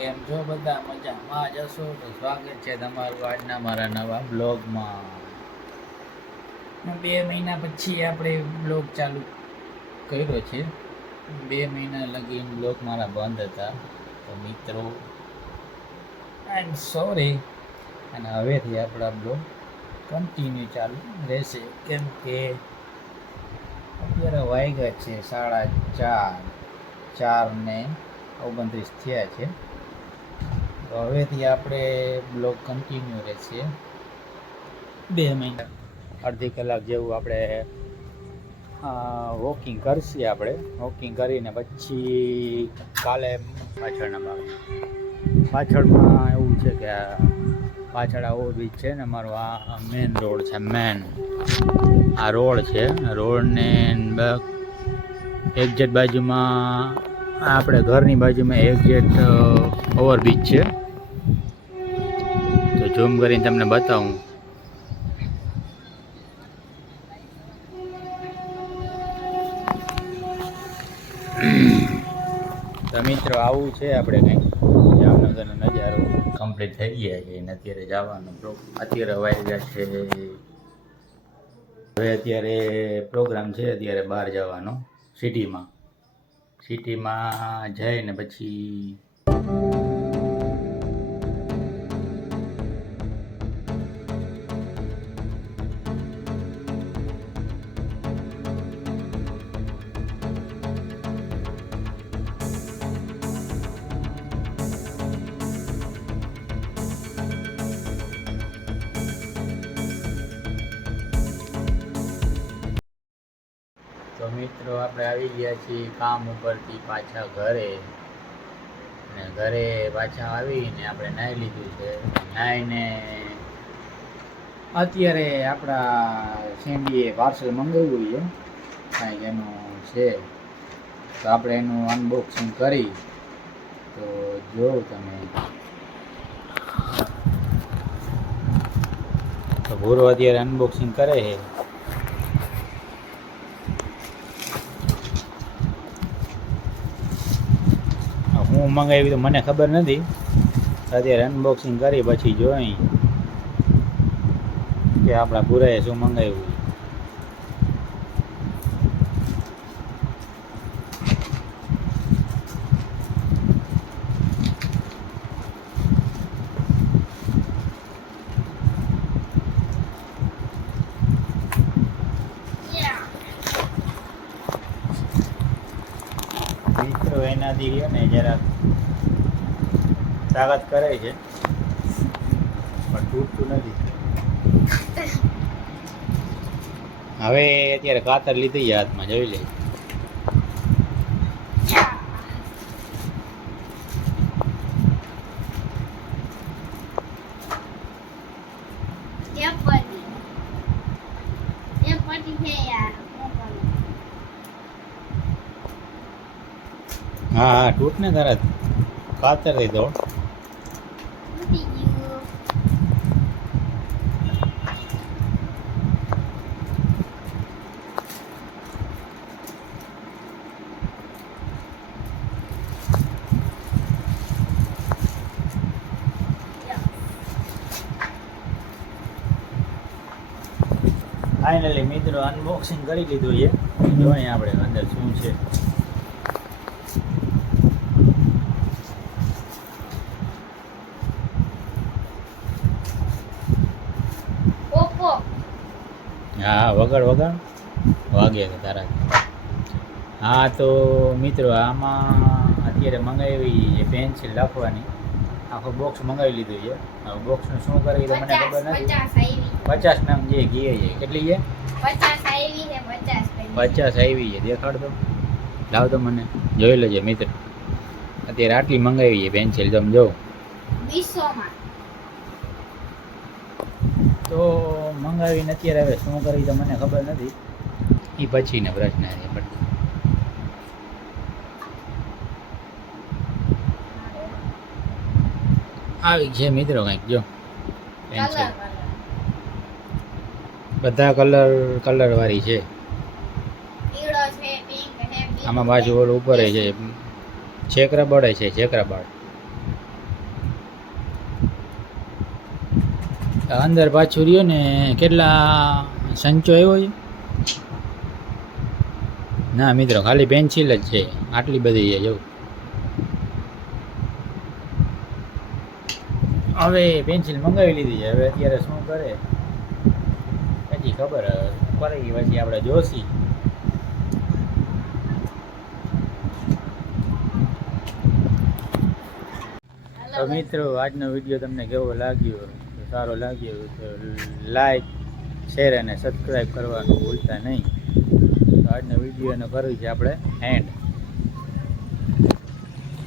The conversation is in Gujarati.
કેમ છો બધા? મજામાં જશો તો સ્વાગત છે તમારું આજના મારા નવા બ્લોગમાં. 2 મહિના પછી આપણે બ્લોગ ચાલુ કર્યો છે. 2 મહિના લગી બ્લોગ મારા બંધ હતા. તો મિત્રો આઈ એમ સોરી, અને હવેથી આપણા બ્લોગ કન્ટિન્યુ ચાલુ રહેશે. કેમ કે અત્યારે વાગ્યા છે 4:29 થયા છે. તો હવેથી આપણે બ્લોગ કન્ટિન્યુ રહેશે. 2 મહિના અડધી કલાક જેવું આપણે વોકિંગ કરશે. આપણે વોકિંગ કરીને પછી કાલે પાછળમાં એવું છે કે પાછળ આ ઓવરબ્રિજ છે ને, અમારો આ મેન રોડ છે. આ રોડ છે. રોડને એક્ઝેક્ટ બાજુમાં આપણે ઘરની બાજુમાં એક્ઝેક્ટ ઓવરબ્રિજ છે. તો ઝૂમ કરીને તમને બતાવું. તો મિત્રો આવું છે આપણે કંઈક જામનગરનો નજારો. કમ્પ્લીટ થઈ ગયા છે અને અત્યારે જવાનું. અત્યારે વાગ્યા છે, હવે અત્યારે પ્રોગ્રામ છે અત્યારે બહાર જવાનો સિટીમાં જઈને પછી તો મિત્રો આપણે આવી ગયા છીએ કામ ઉપરથી પાછા ઘરે. અને ઘરે પાછા આવીને આપણે નાહી લીધું છે. નાહીને અત્યારે આપણા સેન્ડીએ પાર્સલ મંગાવ્યું છે કાંઈક એનું છે. તો આપણે એનું અનબોક્સિંગ કરી તો જોઉં તમે. તો ભૂરો અત્યારે અનબોક્સિંગ કરે છે. હું મંગાવી તો મને ખબર નથી. અત્યારે અનબોક્સિંગ કરી પછી જોઈ કે આપણા પૂરાએ શું મંગાવ્યું. મિત્રો એનાથી રહ્યો ને જરાક તાકાત કરે છે પણ તૂટતું નથી. હવે અત્યારે કાતર લીધી છે હાથમાં, જોઈ લે. હા તૂટ ને તારા કાતર દઈ દો. ફાઇનલી મિત્રો અનબોક્સિંગ કરી લીધું છે. જોઈએ આપણે અંદર શું છે. હા વગર વાગે છે તારા. હા તો મિત્રો આમાં અત્યારે મંગાવી છે પેન્સિલ લખવાની. આખું બોક્સ મંગાવી લીધું છે. હવે બોક્સનું શું કરે તો મને ખબર નથી. 50 નામ જે ઘી છે. કેટલી છે? 50 આવી છે. દેખાડ દો, લાવ તો મને જોઈ લેજે મિત્ર. અત્યારે આટલી મંગાવી છે પેન્સિલ, તમે જો. તો મંગાવીને અત્યારે હવે શું કરી તો મને ખબર નથી. એ પછીનો પ્રશ્ન છે. પણ આવી છે મિત્રો કંઈક, જો પેન્સિલ બધા કલર વાળી છે. આમાં બાજુ ઓલું ઉપર છે છેક રબડ છે. છેક રબડ અંદર પાછું રહ્યો ને કેટલા સંચો આવ્યો છે ના મિત્રો ખાલી પેન્સિલ જ છે આટલી બધી છે જો હવે પેન્સિલ મંગાવી લીધી છે હવે અત્યારે શું કરે પછી ખબર કરે પછી આપણે જોશી તો મિત્રો આજનો વિડીયો તમને કેવો લાગ્યો તો સારો લાગ્યો તો લાઈક શેર અને સબસ્ક્રાઈબ કરવાનું ભૂલતા નહીં તો આજનો વિડીયોનો કરવી છે આપણે એન્ડ